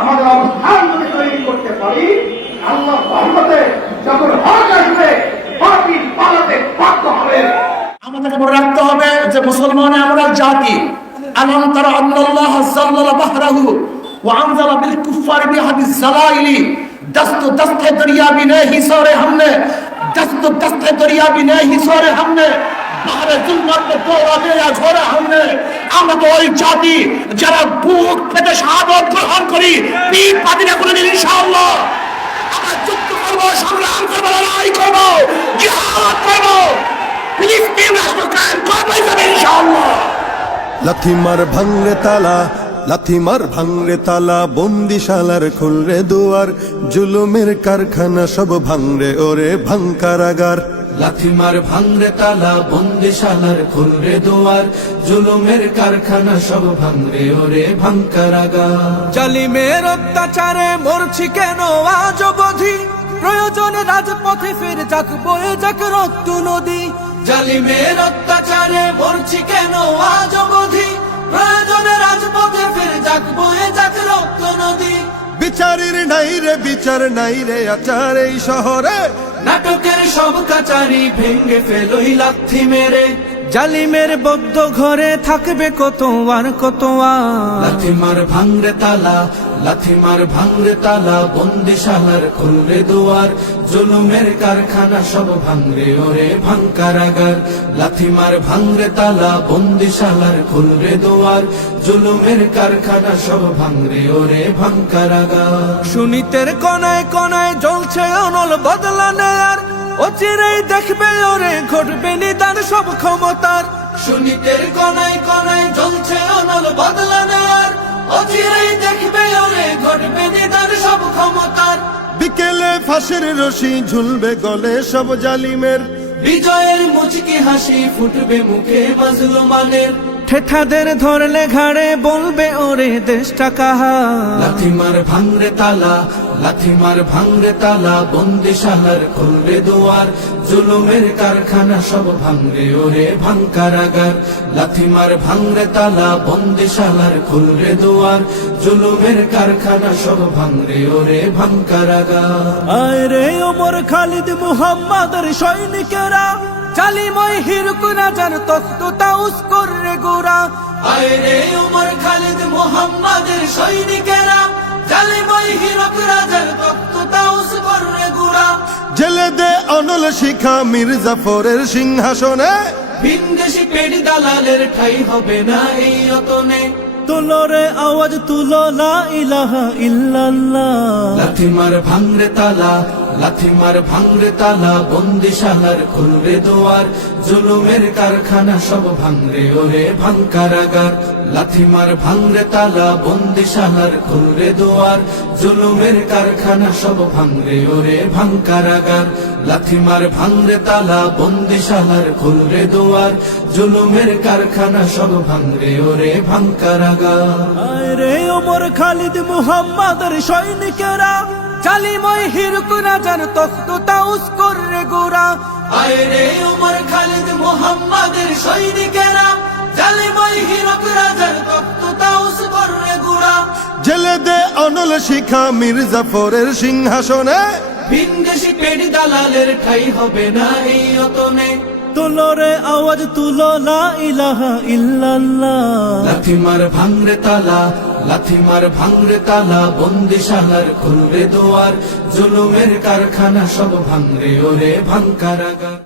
আমাদের অবস্থান যদি তৈরি করতে পারি, আল্লাহ রহমতে যখন হক আসবে বাতিল পালাতে বাধ্য হবে। আমাদের মনে রাখতে হবে যে মুসলমান আমরা জাতি। আলম তারা আল্লাহ যাল্লালা বাহরাহু ওয়া আনজালা বিল কুফারি বিহাদিস জালাইলি দস্ত দস্তে দরিয়া भी नहीं सोरे हमने दस्त दस्ते दरिया भी नहीं सोरे हमने বাহরে জুলমাত में दौड़ा दिया घोड़ा हमने। আমরা তো ওই জাতি যারা বুক পেতে শাহাদাত গ্রহণ করি, পীর পাদিনা কোনদিন ইনশাআল্লাহ আমরা যুদ্ধ করব, সংগ্রাম করব, লড়াই করব, জিহাদ করব, ফিলিস্তিন রাষ্ট্র কায়েম করব ইনশাআল্লাহ। লাথি মার ভাঙরে তালা, লাথি মার ভাঙরে তালা, বন্দিশালার খুলরে দুয়ার, জুলুমের কারখানা সব ভাঙরে ওরে ভাঙ কারাগার। লাথি মার ভাঙরে তালা, বন্দিশালার খুলরে দুয়ার, জুলুমের কারখানা সব ভাঙরে ওরে ভাঙ কারাগার। জালিমের অত্যাচারে মরছি কেন আজ অবধি, প্রয়োজনে রাজপথে ফের যাক বয়ে যাক রক্ত নদী। জালিমের অত্যাচারে মরছি কেন আজ অবধি, প্রয়োজনে রাজপথে ফের যাক বয়ে যাক রক্ত নদী। বিচারের নাই রে বিচার নাই রে আচার এই শহরে, নাটকের সব কাচারি ভেঙ্গে ফেলোই লাথি মেরে। জালিমের বদ্ধ ঘরে থাকবে কত আর কত আর। লাথি মার ভাঙরে তালা, লাথি মার ভাঙরে তালা, বন্দিশালার খুলরে দুয়ার, জুলুমের কারখানা সব ভাঙরে ওরে ভাঙ কারাগার। লাথি মার ভাঙরে তালা, বন্দিশালার খুলরে দুয়ার, জুলুমের কারখানা সব ভাঙরে ওরে ভাঙ কারাগার। সুনীতের কোনায় কোনায় জ্বলছে অনল বদলা নেয়ার, অচিরেই দেখবে ওরে ঘটবে নিদান সব ক্ষমতার। সুনীতের কোনায় কোনায় জ্বলছে অনল বদলা নেয়ার, অচিরেই দেখবে ওরে ঘটবে নিদান সব ক্ষমতার। বিকেলে ফাঁসের রশি ঝুলবে গলে সব জালিমের, বিজয়ের মুচকি হাসি ফুটবে মুখে মাজলুমানের। ঠেঠাদের ধরলে ঘাড়ে বলবে ওরে দেশটা কাহা। লাথি মার ভাঙরে তালা, লাথি মার ভাঙরে তালা, বন্দিশালার খুলরে দুয়ার, জুলুমের কারখানা সব ভাঙরে ওরে ভাঙ কারাগার। লাথি মার ভাঙরে তালা, বন্দিশালার খুলরে দুয়ার, জুলুমের কারখানা সব ভাঙরে ওরে ভাঙ কারাগার। আয় রে ওমর খালিদ মুহাম্মাদের সৈনিকেরা, জালিময় হিরক রাজার তখ্ত তাউস করে গোরা। আয় রে ওমর খালিদ মুহাম্মাদের সৈনিকেরা, জালিময় হিরক রাজার তখ্ত তাউস করে গোরা। জেলে দে অনল শিখা মীর জাফরের সিংহাসনে, ভিনদেশি পেট দালালের ঠাই হবে না এই অতনে। তুলো রে আওয়াজ তুলো লা ইলাহা ইল্লাল্লাহ। লাথি মার ভাঙরে তালা, লাথি মার ভাঙরে তালা, বন্দিশালার খুলরে দুয়ার, জুলুমের কারখানা সব ভাঙরে ওরে ভাঙ কারাগার। লাথি মার ভাঙরে তালা, বন্দিশালার খুলরে দুয়ার, জুলুমের কারখানা সব ভাঙরে ওরে ভাঙ কারাগার। লাথি মার ভাঙরে তালা, বন্দিশালার খুলরে দুয়ার, জুলুমের কারখানা সব ভাঙরে ওরে ভাঙ কারাগার। আয় রে ওমর খালিদ মুহাম্মাদের সৈনিকেরা, জালিময় হিরক রাজার তখ্ত তাউস করে গোরা। আয় রে ওমর খালিদ মুহাম্মাদের সৈনিকেরা, জালিময় হিরক রাজার তখ্ত তাউস করে গোরা। জেলে দে অনল শিখা মীর জাফরের সিংহাসনে, ভিনদেশি পেট দালালের ঠাই হবে না এই অতনে। তুলো রে আওয়াজ তুলো লা ইলাহা ইল্লাল্লাহ। লাথি মার ভাঙরে তালা, লাথি মার ভাঙরে তালা, বন্দিশালার খুলরে দুয়ার, জুলুমের কারখানা সব ভাঙরে ওরে ভাঙ কারাগার।